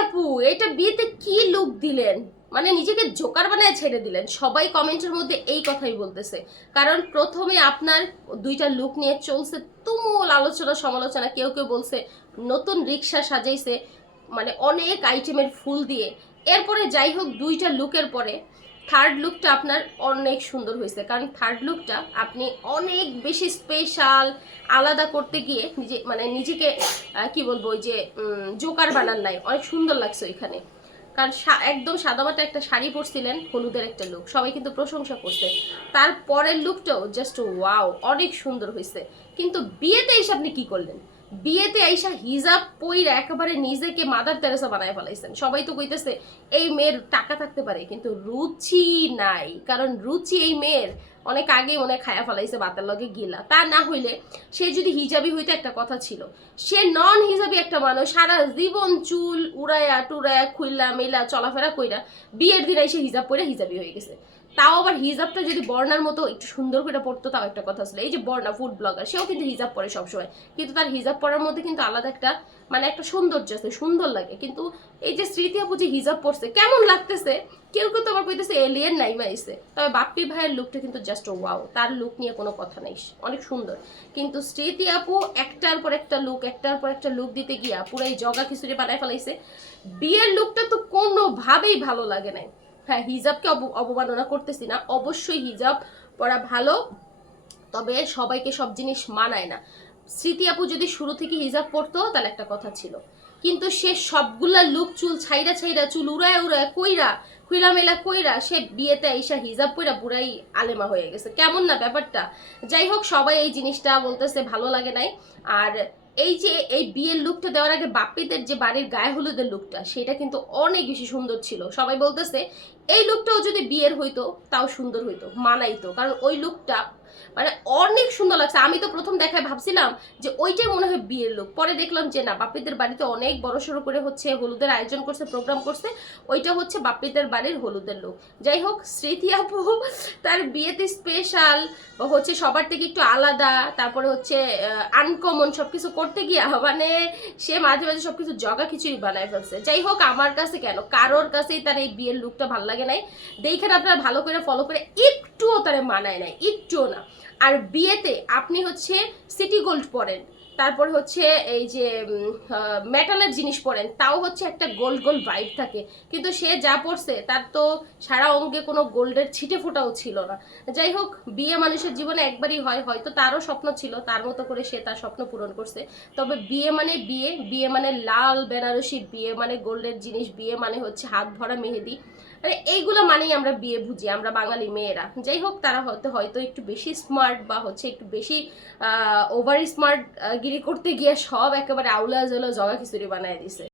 আপু এটা বিয়েতে কি লুক দিলেন, মানে নিজেকে জোকার বানায় ছেড়ে দিলেন। সবাই কমেন্টের মধ্যে এই কথাই বলতেছে, কারণ প্রথমে আপনার দুইটা লুক নিয়ে চলছে তুমুল আলোচনা সমালোচনা। কেউ কেউ বলছে নতুন রিক্সা সাজাইছে, মানে অনেক আইটেমের ফুল দিয়ে। এরপরে যাই হোক, দুইটা লুকের পরে থার্ড লুকটা আপনার অনেক সুন্দর হয়েছে, কারণ থার্ড লুকটা আপনি অনেক বেশি স্পেশাল আলাদা করতে গিয়ে নিজেকে কি বলবো, ওই যে জোকার বানান নাই, অনেক সুন্দর লাগছে ওইখানে। কারণ একদম সাদামাটা একটা শাড়ি পরছিলেন, হলুদের একটা লুক, সবাই কিন্তু প্রশংসা করছে। তারপরের লুকটাও জাস্ট ওয়াও, অনেক সুন্দর হয়েছে। কিন্তু বিয়েতে এসে আপনি কি করলেন? বিয়েতে আইসা হিজাব পইরা একেবারে নিজেকে মাদার তেরেসা বানায় ফেলাইছেন। সবাই তো কইতেছে এই মেয়ের টাকা থাকতে পারে কিন্তু রুচি নাই, কারণ রুচি এই মেয়ের অনেক আগেই মনে খায়া ফেলাইছে বাতার লগে গিলা। তা না হইলে সে যদি হিজাবি হইতে একটা কথা ছিল, সে নন হিজাবি একটা মানুষ, সারা জীবন চুল উড়ায়া টুরায়া খুইলা মেলা চলাফেরা কইরা বিয়ের দিন এসে হিজাব পরে হিজাবি হয়ে গেছে। তাও আবার হিজাবটা যদি বর্ণার মতো একটু সুন্দর করে পড়তো তাও একটা কথা ছিল। এই যে বর্ণা ফুড ব্লগার, সেও কিন্তু হিজাব পরে সবসময়, কিন্তু তার হিজাব পরার মধ্যে কিন্তু আলাদা একটা একটা সৌন্দর্য আছে, সুন্দর লাগে। কিন্তু এই যে স্মৃতি আপু যে হিজাব পরছে কেমন লাগতেছে, কেউ কেউ তো আবার কইতেছে এলিয়েন নাইমা আইছে। তবে বাপ্পি ভাইয়ের লুকটা কিন্তু জাস্ট ওয়াও, তার লুক নিয়ে কোনো কথা নাই, অনেক সুন্দর। কিন্তু স্মৃতি আপু একটার পর একটা লুক, একটার পর একটা লুক দিতে গিয়া পুরাই জগা খিচুড়ি বানায় ফেলাইছে। বিয়ের লুকটা তো কোনোভাবেই ভালো লাগে নাই। হ্যাঁ, হিজাবকে অবমাননা করতেছি না, অবশ্যই হিজাব পরা ভালো, তবে সবাইকে সব জিনিস মানায় না। স্মৃতি আপু যদি শুরু থেকে হিজাব পরতো তাহলে একটা কথা ছিল, কিন্তু সে সবগুলা লুক চুল ছাইরা ছাইরা চুল উড়ায় উড়ায় কইরা খুইলা মেলা কইরা সে বিয়েতে আইসা হিজাব পইরা পুরাই আলেমা হয়ে গেছে। কেমন না ব্যাপারটা? যাই হোক, সবাই এই জিনিসটা বলতেছে ভালো লাগে নাই। আর এই যে এই বিয়ের লুকটা দেওয়ার আগে বাপ্পিদের যে বাড়ির গায়ে হলুদের লুকটা, সেটা কিন্তু অনেক বেশি সুন্দর ছিল। সবাই বলতেছে এই লুকটাও যদি বিয়ের হইতো তাও সুন্দর হইতো, মানাইতো, কারণ ওই লুকটা অনেক সুন্দর লাগছে। আমি তো প্রথম দেখায় ভাবছিলাম যে ওইটাই মনে হয় বিয়ের লুক, পরে দেখলাম যে না, বাপ্পিদের বাড়িতে অনেক বড় সড়ো করে হচ্ছে হলুদের আয়োজন করছে, প্রোগ্রাম করছে, ওইটা হচ্ছে বাপ্পিদের বাড়ির হলুদের লুক। যাই হোক, স্মৃতি আপু তার বিয়েতে স্পেশাল হচ্ছে সবার থেকে একটু আলাদা, তারপরে হচ্ছে আনকমন সবকিছু করতে গিয়া সে মাঝে মাঝে সবকিছু জগা খিচুড়ি বানায় ফেলছে। যাই হোক, আমার কাছে কেন কারোর কাছেই তার এই বিয়ের লুকটা ভালো লাগে নাই। দেখেন আপনারা ভালো করে ফলো করে, একটুও তারে মানায় নাই, একটুও না। আর বিয়েতে আপনি হচ্ছে সিটি গোল্ড পরেন, তারপর হচ্ছে এই যে মেটালের জিনিস পরেন, তাও হচ্ছে একটা গোল্ড গোল্ড ভাইব থাকে, কিন্তু সে যা পড়ছে তার তো সারা অঙ্গে কোনো গোল্ডের ছিটে ফোটাও ছিল না। যাই হোক, বিয়ে মানুষের জীবনে একবারই হয়, হয়তো তারও স্বপ্ন ছিল, তার মতো করে সে তার স্বপ্ন পূরণ করছে। তবে বিয়ে মানে বিয়ে, বিয়ে মানে লাল বেনারসি, বিয়ে মানে গোল্ডের জিনিস, বিয়ে মানে হচ্ছে হাত ভরা মেহেদি, এইগুলো মানেই আমরা বিয়ে বুঝি আমরা বাঙালি মেয়েরা। যাই হোক, তারা হয়তো একটু বেশি স্মার্ট বা হচ্ছে একটু বেশি ওভার স্মার্ট গিরি করতে গিয়ে সব একেবারে আউলা জলা জগা খিচুড়ি বানায় দিছে।